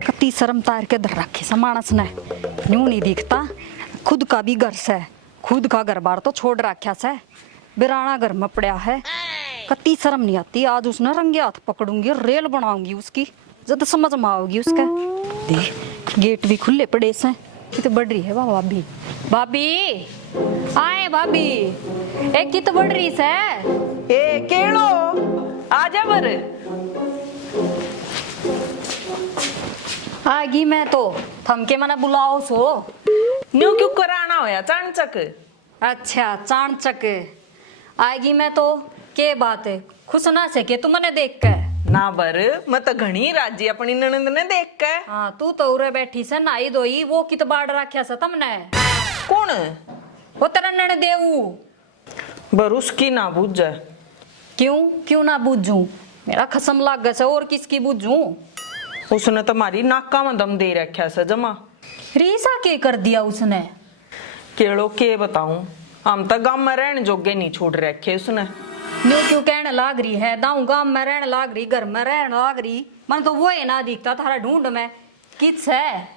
कती शर्म तार के धर रखे सा मानस ने यूं नहीं दिखता। खुद का भी घर से, खुद का घर बार तो छोड़ रखा से, बिराना घर में पड़ा है। कती शर्म नहीं आती। आज उसने रंगे हाथ पकड़ूंगी, रेल बनाऊंगी उसकी, जब समझ में आओगी उसका। देख गेट भी खुले पड़े से, कित बढ़ रही है भाभी। भाभी आए भाभी, एक कित बढ़ रही से। ए केड़ो आजा बर आगी मैं तो थमके मना बुलाओ सो। न्यू क्यों कराना होया चाणचक। अच्छा चाणचक आएगी मैं तो के बात है, खुश ना सके तू मने देख के। ना बर मैं तो घनी राजी अपनी ननंद ने देख के। हाँ तू तो उरे बैठी से नाई धोई, वो कित बाड़ रखा सा तमने। कौन वो तेरा नन देऊ। बर उसकी ना बुझ। क्यों क्यों ना बूझूं, मेरा खसम लाग गया से, और किसकी बूझूं। उसने तुम्हारी नाका में दम दे रखा से जमा। रीसा के कर दिया उसने। केड़ो के बताऊं, हम तो गांव में रहने जोगे नहीं छोड़ रखे उसने। न्यू क्यों कहने लाग रही है, दाऊ गांव में रहने लाग रही, घर में रहने लाग रही। मन तो वो है ना दिखता थारा ढूंढ में किस है।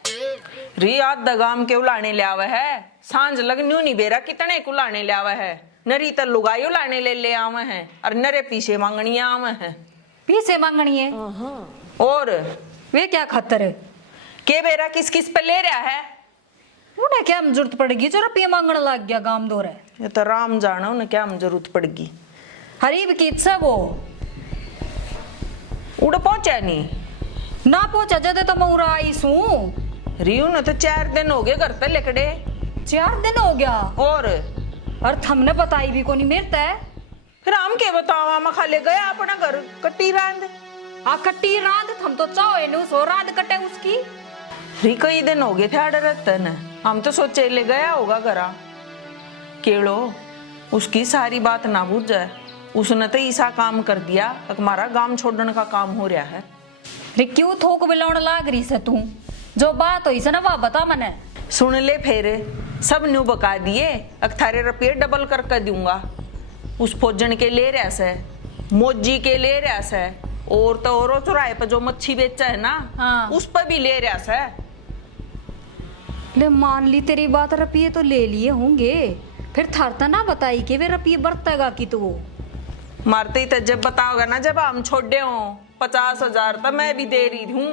री आद दगाम के उलाने ले आवे है, सांझ लग न्यू नहीं बेरा कितने कुलाने ले आवे है। नरी तो लुगाई उलाने ले आवे हैं और नरे पीछे मांगनिया आवे हैं। पीछे मांगनी है और वे क्या खतर के बेरा किस किस पे ले रहा है। उन्हें क्या हम जरूरत पड़ेगी जो रुपये मांगने लग गया गांव दो रे। ये तो राम जाना उन्हें क्या हम जरूरत पड़ेगी। हरीब की इच्छा वो उड़ पहुंचा नहीं ना पहुंचा जदे तो मैं उड़ा आई सू। रियू ने तो 4 दिन हो गए घर पे लेकड़े। 4 दिन हो गया और हमने बताई भी को नहीं मिलता है। फिर हम के बतावा मैं खाले गया अपना घर कट्टी रांद। आ कट्टी रांद हम तो चाहे नु सो रांद कटे उसकी। री कई दिन हो गए थे आडे रतन, हम तो सोचे ले गया होगा घरा। केड़ो उसकी सारी बात ना बुझ जाए, उसने तो ऐसा काम कर दिया हमारा गांव छोड़ने का काम हो रहा है। रे क्यों थोक बिलाउन लाग रही से तू, जो बात हुई से ना वह बता मने। सुन ले फिर सब न्यू बका दिए, अख्तारे रुपये डबल करके दूंगा। उस फौजन के ले रहा से, मोजी के ले रहा से, और तो और चौराहे पर जो मच्छी बेचा है ना, हाँ। उस पर भी ले रहा से। ले मान ली तेरी बात, रुपये तो ले लिए होंगे, फिर थारता ना बताई कि वे रुपये बरतेगा कि तू। मारते ही तो जब बताओगा ना, जब हम छोड़े हो 50,000 तो मैं भी दे रही हूँ।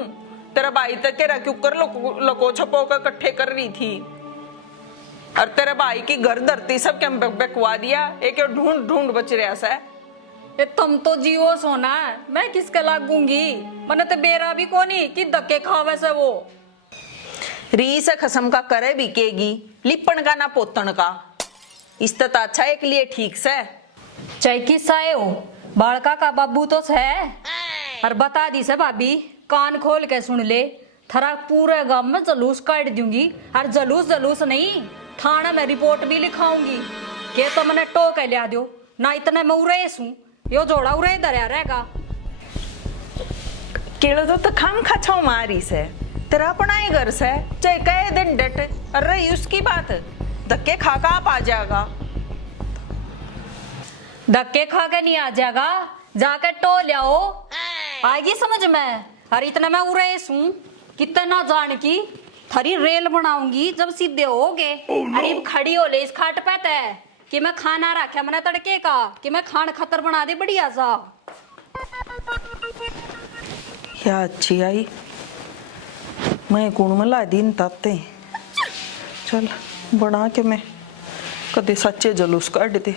तेरा भाई तक के क्यों कर लको छपो कर इकट्ठे कर रही थी, और तेरे भाई की घर धरती सब क्या बेकवा दिया। एक ढूंढ ढूंढ बच रहा सा। ये तुम तो जीवो सोना, मैं किसके लागूंगी। मने तो बेरा भी कोनी कि धक्के खावे से वो। री से खसम का करे भी केगी, लिपन का ना पोतन का। इस तो अच्छा एक लिए ठीक से। चाहे किस्सा हो, बालका का बाबू तो है। और बता दी से भाभी, कान खोल के सुन ले, थारा पूरे गांव में जलूस काट दूंगी। और जलूस नहीं, थाना में रिपोर्ट भी लिखाऊंगी के तो मैंने टो के लिया दो ना। इतने मैं उरे सू, यो जोड़ा उरे दरिया रहेगा। केड़ो तो खाम खाछो मारी से, तेरा अपना ही घर से, चाहे कई दिन डट। अरे उसकी बात धक्के खा का आप आ जाएगा। धक्के खा के नहीं आ जाएगा, जाके टो लियाओ, आएगी समझ में। और इतना मैं उरे सू, कितना जान की थारी रेल बनाऊंगी जब सीधे होगे। अरे खड़ी हो ले इस खाट पे तय कि मैं खाना रखा मैंने तड़के का, कि मैं खान खतर बना दे बढ़िया सा। क्या अच्छी आई, मैं गुण में ला दिन ताते। चल बना के मैं कदे सच्चे जलूस काट दे।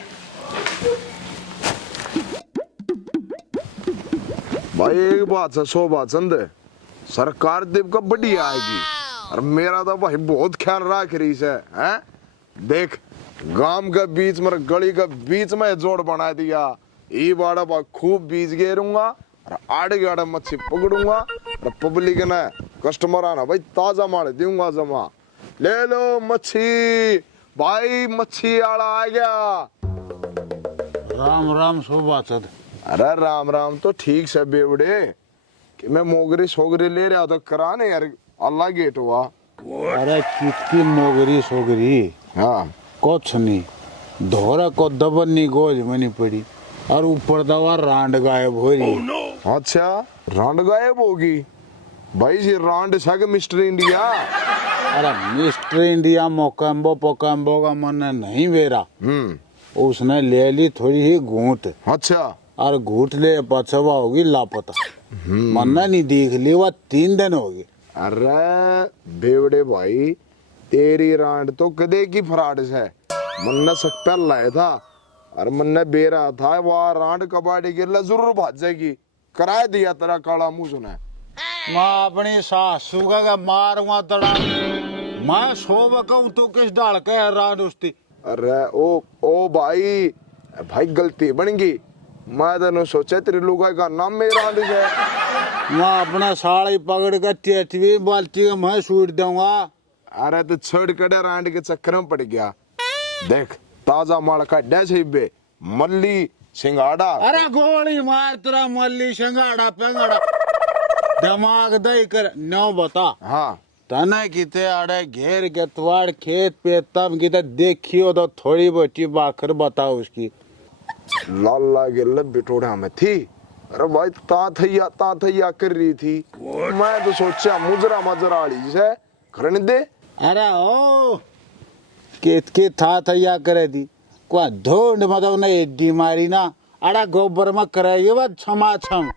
भाई एक बात है, 100 बात संदे, सरकार देव का बढ़िया आएगी। और मेरा तो भाई बहुत ख्याल रख रही है, हैं? देख गांव के बीच में, गली के बीच में जोड़ बना दिया। ये बाड़ा भाई खूब बीज गेरूंगा और आड़े गाड़े मच्छी पकड़ूंगा, और पब्लिक ने कस्टमर आना भाई ताजा माल दूंगा जमा। ले लो मच्छी भाई, मच्छी आड़ा आ गया। राम राम शोभाचंद। अरे राम राम तो ठीक से बेवड़े, कि मैं मोगरी सोगरी ले रहा तो कराने यार, अल्लाह गेट हुआ। अरे कितकी मोगरी सोगरी, हाँ कुछ नहीं, धोरा को दबनी गोज में नहीं पड़ी। और ऊपर दवा रांड गायब हो रही। अच्छा रांड गायब होगी भाई, जी रांड छग मिस्टर इंडिया। अरे मिस्टर इंडिया मोकम्बो पोकम्बो का मन नहीं वेरा, उसने ले ली थोड़ी ही घूंट, अच्छा और घूट ले पछवा होगी लापता। मन्ना नहीं दिख ली, वह 3 दिन हो गए। अरे बेवड़े भाई, तेरी रांड तो कदे की फराड है। मन्ना सकता लाया था और मन्ने बेरा था, वह रांड कबाड़ी के लिए जरूर भाज जाएगी। कराया दिया तेरा काला मुंह सुना। मैं अपनी सासू का मारूंगा तड़ा, मैं सो बकूं तो किस डाल के रात उसती। अरे ओ भाई, भाई गलती बन गई। मैं तो सोचा तेरे लुगाई का नाम मेरा रांड है। मैं अपना साड़ी पकड़ के टेटवी बाल्टी में मैं सूट दूंगा। अरे तो छोड़ कड़े रांड के चक्कर में पड़ गया। देख ताजा माल का डे मल्ली सिंगाड़ा। अरे गोली मार तेरा मल्ली संगाड़ा पेंगाड़ा, दिमाग दई कर नो बता। हाँ तने किते अड़े घेर के त्वाड़ खेत पे तब किते देखियो तो थोड़ी बोटी बाखर बता उसकी। लाला गिल्ल बिटोड़ा में थी। अरे भाई ता थैया कर रही थी। मैं तो सोचा मुजरा मजराड़ी से करने दे। अरे ओ केत के था या करे दी को ढूंढ मतलब ने एडी मारी ना, अड़ा गोबर में करे ये बात छमा छम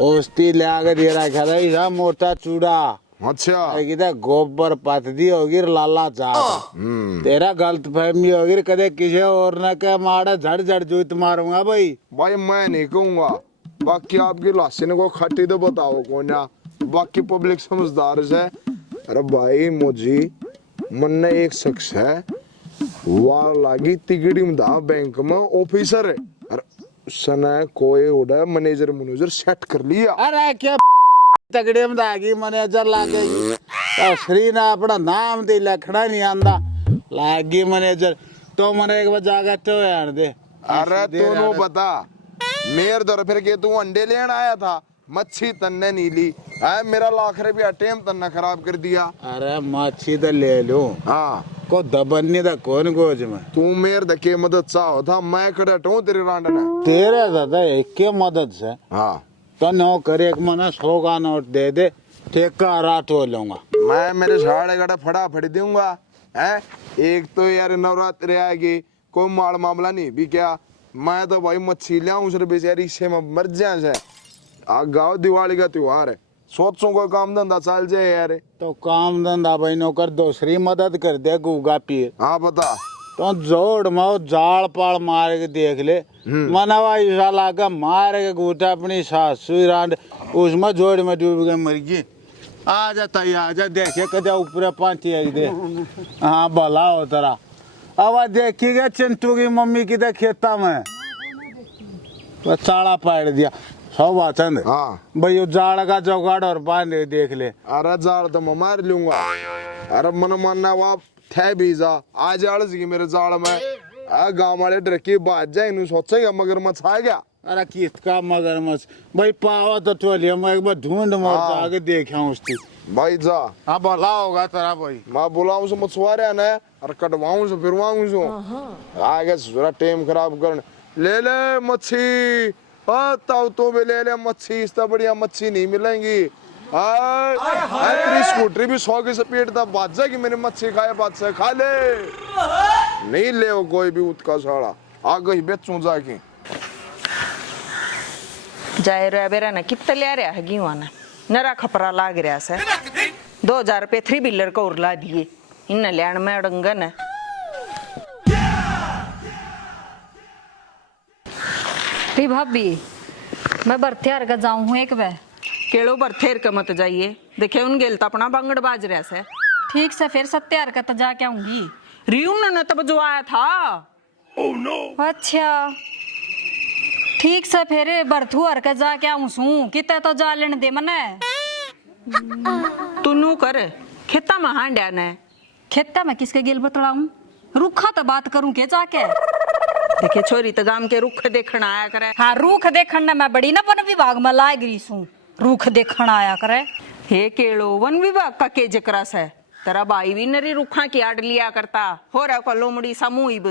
ओस्ती ले आगे दे रखा था इधर मोटा चूड़ा। अच्छा किधर गोबर पात दी होगी लाला जा तेरा गलत फहमी होगी, कदे किसी और न के मारा झड़ झड़ जोत मारूंगा भाई। भाई मैं नहीं कहूंगा, बाकी आपकी लाशिन को खट्टी तो बताओ कौन ना, बाकी पब्लिक समझदार है। अरे भाई मुझे मन ने एक शख्स है, वह लागी तिगड़ी में दा बैंक में ऑफिसर है। अरे उसने कोई उड़ा मैनेजर सेट कर लिया। अरे क्या तगड़े में दागी मैनेजर लागे तो श्री ना अपना नाम दे लखड़ा नहीं आंदा लागी मैनेजर तो मने एक बार जागा तो यार दे। अरे तूने बता मेरे दर फिर के तू अंडे लेने आया था, मच्छी तन्ने नीली है, मेरा लाख रुपया टेम तन्ना खराब कर दिया। अरे मच्छी तो ले लो हाँ को दबन्नी तो कौन गोज में तू मेरे दके मदद चाहो था, मैं कड़टू तेरे रांड ने। तेरे दादा एक के मदद से हाँ तो नो करे एक मना 100 का नोट दे दे, ठेका रात हो लूंगा मैं मेरे साढ़े गड़ा फटाफट दूंगा है। एक तो यार नवरात्रि आएगी, कोई माल मामला नहीं भी क्या, मैं तो भाई मच्छी लियाऊं सर बेचारी से में मर जाए से। आ गाँव दिवाली का त्योहार है, सोचो कोई काम धंधा चल जाए यार। तो काम धंधा भाई नौकर दूसरी मदद कर दे गुगा पीर। हाँ बता। तो जोड़ माओ जाल पाल मार के देख ले, मनवा ईसा लागा मार के गुटा अपनी सासू रांड उसमें जोड़ में डूब के मर गई। आजा तई आजा देखे कदा ऊपर पांची आई दे। हाँ भला हो तेरा। अब देखी गया चिंटू की मम्मी की दे खेता में तो चाड़ा पाड़ दिया सब आचंद। हाँ भाई वो जाड़ का चौकाट और बांध देख ले। अरे जाड़ तो मैं मार लूंगा। अरे मन मानना वाप थे बीजा आ जाड़ सी मेरे जाड़ में आ गाँव वाले डर के बात जाए इन्हें सोचेगा मगरमच्छ आ गया। अरे किसका मगरमच्छ भाई पावा तो टोलिया में एक बार ढूंढ मार जाके देखा उसकी। भाई जा। हाँ भला होगा तेरा भाई। मैं बुलाऊं से मछुआरे ने और कटवाऊं से फिरवाऊं से आगे जरा टाइम खराब करने। ले मच्छी ताऊ तो भी ले मच्छी, इससे बढ़िया मच्छी नहीं मिलेंगी। तेरी स्कूटरी भी 100 की स्पीड था बात जाएगी, मेरी मच्छी खाए बात से खा ले नहीं ले वो कोई भी उत्का साड़ा आ गई बेचूं जाके। जाए रे बेरा ना कितना ले रहा है गिवाना नरा खपरा लाग रहा से 2000 रुपये 3 व्हीलर को उरला दिए इन लैंड में अड़ंगन है। री भाभी मैं बरथियार का जाऊं हूँ एक बार। केड़ो बरथेर के मत जाइए, देखे उन गेल तो अपना बांगड़ बाज रहा से। ठीक से फिर 70 का तो जाके आऊंगी। रियून ने तब जो आया था। oh, no. अच्छा ठीक से फिर बरथू हर का जाके आऊं सू कितना तो जा लेने दे मने। तू नू कर खेता में हांड्या ने खेता में किसके गेल बतलाऊं, रुखा तो बात करूं के जाके। देखे छोरी तो गांव के रुख देखण आया करे। हाँ रुख देखण ना मैं बड़ी ना वन विभाग में लाग रही सू, रुख देखण आया करे। हे केड़ो वन विभाग का के जकरा से तेरा भाई भी नरी रुखा की आड़ लिया करता हो रहा को लोमड़ी समूह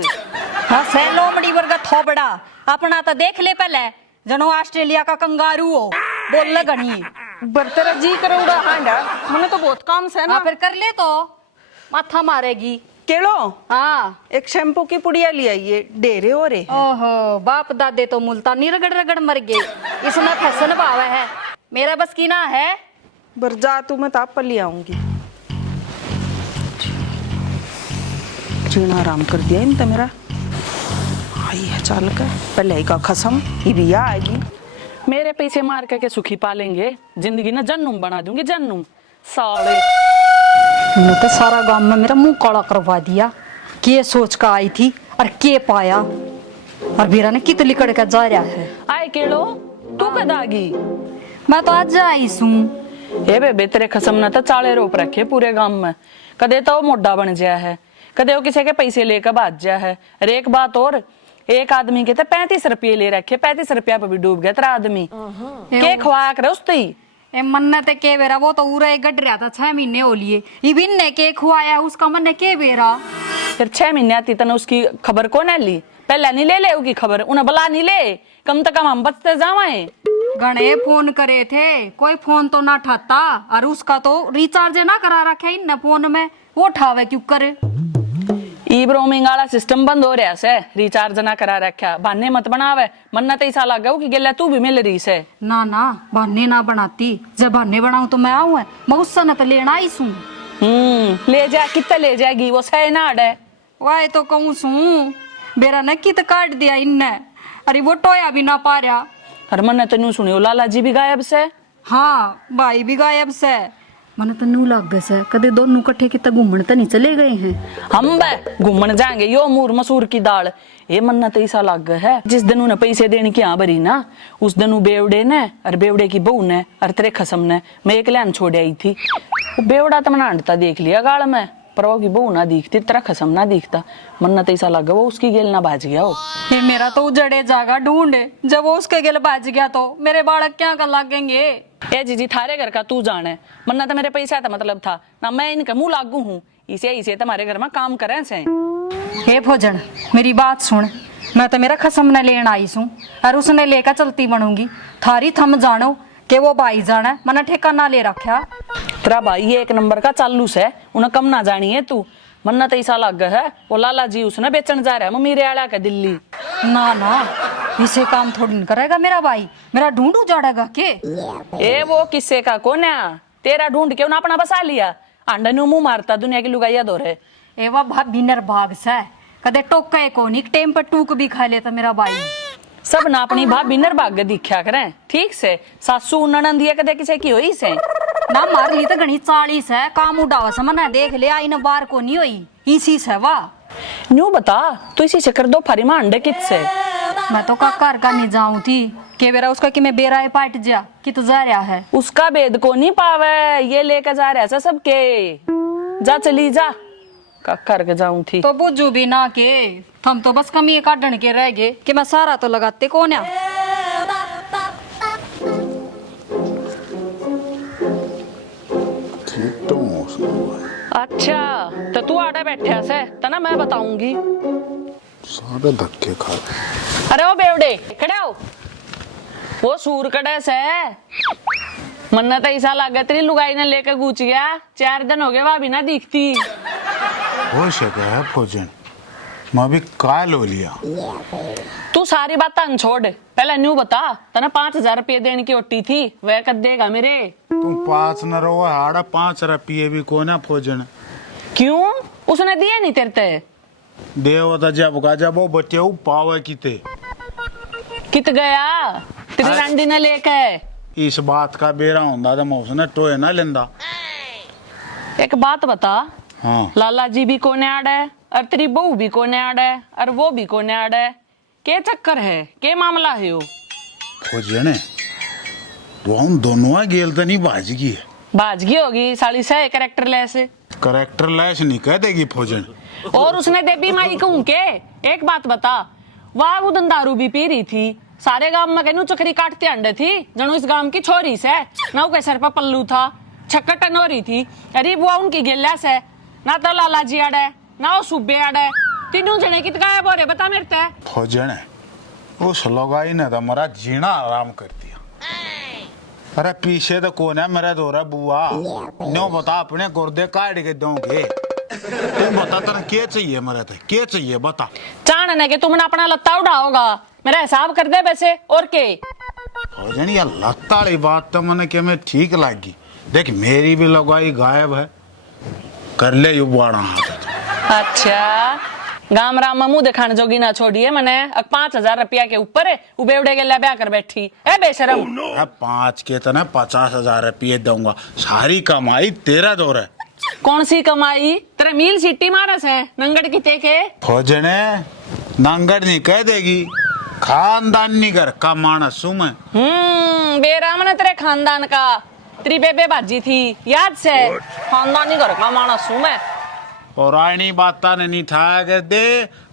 हाँ से लोमड़ी वर्गा थोबड़ा अपना तो देख ले पहले जनो ऑस्ट्रेलिया का कंगारू हो बोल ले गणी बर तेरा जी करे उड़ा हांडा मैंने तो बहुत काम से ना हाँ फिर कर ले तो माथा मारेगी केलो हाँ एक शैम्पू की पुड़िया ले आइए डेरे हो रे ओहो बाप दादे तो मुल्तानी रगड़ रगड़ मर गए इसमें फैशन भावा है मेरा बस की ना है बर जा तू मैं ताप पर ले आऊंगी जीना आराम कर दिया इन तो मेरा आई है चाल कर पहले ही का खसम ये भी आएगी मेरे पैसे मार करके सुखी पालेंगे जिंदगी ना जन्नूम बना दूंगी जन्नूम साले मैंने तो सारा गांव में मेरा मुंह काला करवा दिया के सोच का आई थी और के पाया और बीरा ने कित लिकड़ के जा रहा है आए केड़ो तू कदागी मैं तो आज आई सू ए बेबे तेरे खसम ना तो चाले रोप रखे पूरे गांव में कदे तो वो मोटा बन गया है कदे वो किसी के पैसे लेकर भाग गया है अरे एक बात और एक आदमी के तो 35 रुपये ले रखे 35 रुपया पे भी डूब गया तेरा आदमी के खवाया करे उसते ही ए मन्नत के बेरा वो तो उरा गड रहा था 6 महीने हो लिए इबिन ने के खुआया उसका मन के बेरा फिर 6 महीने आती तने उसकी खबर कौन है ली पहले नहीं ले ले उसकी खबर उन्हें बुला नहीं ले कम से कम हम बचते जावे गणे फोन करे थे कोई फोन तो ना उठाता और उसका तो रिचार्ज ना करा रखा इन फोन में वो उठावे क्यों करे ई रोमिंग वाला सिस्टम बंद हो रहा से रिचार्ज ना करा रखा बहाने मत बनावे मन्ना तो ऐसा लगा कि गेला तू भी मिल रही से ना ना बहाने ना बनाती जब बहाने बनाऊं तो मैं आऊं मैं उससे न तो लेना आई सू ले जा कितना ले जाएगी वो सह ना अड़े वाए तो कहूं सू बेरा ने कित काट दिया इनने अरे वो टोया भी ना पा रहा अरे मन्ने तो न्यू सुनियो लाला जी भी गायब से हाँ भाई भी गायब से मने तो नू लग गए से कदे दोनों इकट्ठे कितना घूमने तो नहीं चले गए हैं हम बे घूमन जाएंगे यो मूर मसूर की दाल ये मन्ना तो ऐसा लग है जिस दिन उन्हें पैसे देने की यहाँ भरी ना उस दिन बेवड़े ने और बेवड़े की बहू ने और तेरे खसम ने मैं एक लैन छोड़ आई थी वो बेवड़ा तो मैंने अंडता देख लिया गाड़ में पर वो की बहू ना दिखती तेरा खसम ना दिखता मन्ना तो ऐसा लग वो उसकी गेल ना बाज गया हो ये मेरा तो उजड़े जागा ढूंढे जब वो उसके गिल बाज गया तो मेरे बालक क्या कर लगेंगे ए जीजी थारे घर का तू जाने मन्ना तो मेरे पैसा था मतलब था ना मैं इनका मुंह लागू हूँ इसे तुम्हारे घर में काम करें से हे भोजन मेरी बात सुन मैं तो मेरा खसम न लेन आई सू और उसने लेकर चलती बनूंगी थारी थम जानो के वो भाई जाना मैंने ठेकाना ले रखा तेरा भाई ये एक नंबर का चालू से उन्हें कम ना जानी है तू मन्ना तो ऐसा लग है वो लाला जी उसने बेचन जा रहा है मम्मी रेड़ा का दिल्ली ना ना इसे काम थोड़ी न करेगा मेरा भाई मेरा ढूंढ उजाड़ेगा के ए वो किस्से का कौन है तेरा ढूंढ के उन्हें अपना बसा लिया अंडा नु मुंह मारता दुनिया की लुगाइया दो रहे एवा भाभी निर्भाग से कदे टोका को नहीं टेम पर टूक भी खा लेता मेरा भाई सब ना अपनी भाभी निर्भाग दिखा करें ठीक से सासू ननंद ये कदे किसे की हुई से ना मार ली तो घनी 40 है काम उड़ावा समझ देख ले आई न बार को नहीं हुई इसी से वाह न्यू बता तू इसी चक्कर दो फरी में अंडे कित से मैं तो घर का नहीं जाऊं थी के बेरा उसका कि मैं बेरा पाट जा कि तो जा रहा है उसका भेद को नहीं पावे ये लेकर जा रहा है सबके जा चली जा कर के जाऊं थी तो बुझू भी ना के हम तो बस कमी काटन के रह गए कि मैं सारा तो लगाते कौन है अच्छा तो तू आड़े बैठे से तना मैं बताऊंगी सारे धक्के खा अरे वो बेवड़े खड़े हो वो सूर कड़े से मन्ना तो ऐसा लगा तेरी लुगाई ने लेकर गूच गया 4 दिन हो गए भाभी ना दिखती हो सके है भोजन मैं भी काल हो लिया तू सारी बात छोड़ पहले न्यू बता तना 5000 रुपये देने की ओटी थी वह कर देगा मेरे तुम 5 न रहो हाड़ा 5 रुपये भी को ना भोजन क्यों उसने दिए नहीं तेरे देवता जब का जब वो बच्चे पावे किते कित गया तेरी रंडी ने लेके इस बात का बेरा होंदा तो मैं उसने टोए ना लेंदा एक बात बता हाँ लाला जी भी कोने आड़ है और तेरी बहू भी कोने आड़ है और वो भी कोने आड़ है के चक्कर है के मामला है वो भोजन तो हम दोनों गेल तो नहीं बाजगी है बाजगी होगी साली से कैरेक्टर लेस करेक्टर लैस नहीं कह देगी भोजन और उसने देवी माई कहूं के एक बात बता वाह वो दारू भी पी रही थी सारे गांव में कहनू चकरी काटते अंडे थी जनू इस गांव की छोरी से ना के सर पर पल्लू था छक्कटन हो रही थी। अरे बुआ उनकी गिल्ला से ना तो लाला जी आड़े ना वो सुबे आड़े तीनों जने कित गायब हो रहे बता मेरे ते। फौजने उस लगाई ने तो मेरा जीना आराम कर दिया। अरे पीछे तो कौन है मेरा दोरा बुआ नो बता अपने गुर्दे काट के दोगे तुम बता तेरे क्या चाहिए मेरे ते क्या चाहिए बता। चाणने के तुमने अपना लत्ता उठाओगा मेरा हिसाब कर दे वैसे और के। फौजनी ये लत्ता वाली बात तो मैंने क्या मैं ठीक लगी। देख मेरी भी लगाई गायब है कर ले यू बुआड़ा हाथ। अच्छा गाम राम में मुंह दिखाने जोगी ना छोड़िए मैंने 5,000 रुपया के ऊपर है वो बेवड़े के ब्याह कर बैठी है बेशरम। 5 के तो ना 50,000 रुपये दूंगा सारी कमाई तेरा दौर है। कौन सी कमाई तेरे मील सीटी मारस है नंगड़ किते के। फौजने नंगड़ नहीं कह देगी खानदानी घर का मानस हूं मैं। बेराम ने तेरे खानदान का तेरी बेबे बाजी थी याद से खानदानी घर का मानस हूं मैं। और आईनी बाता ने नहीं था कर दे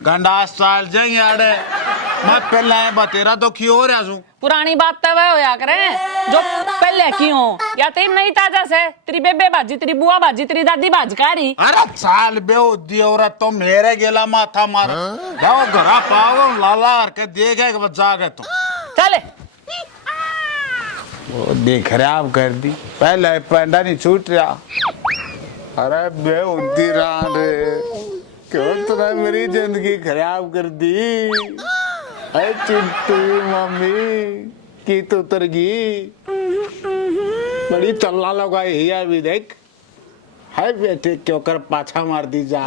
गंडास साल जाएंगे आड़े मैं पहले बतेरा तो क्यों हो रहा हूं। पुरानी बात तो वह होया करे जो पहले की हो या तेरी नहीं ताजा से तेरी बेबे बाजी तेरी बुआ बाजी तेरी दादी बाजकारी। अरे साल बेउद्दी औरत तो मेरे गेला माथा मार जाओ घरा पाओ लाला के देखे के बच्चा गए तुम चले वो देख खराब कर दी पहले पैंडा नहीं छूट रहा। अरे बेउद्दी रान रे क्यों तूने मेरी जिंदगी खराब कर दी। अरे चिंटू मम्मी की तो उतर गई बड़ी चलना लगाई है अभी देख है बेटे क्यों कर पाछा मार दी जा।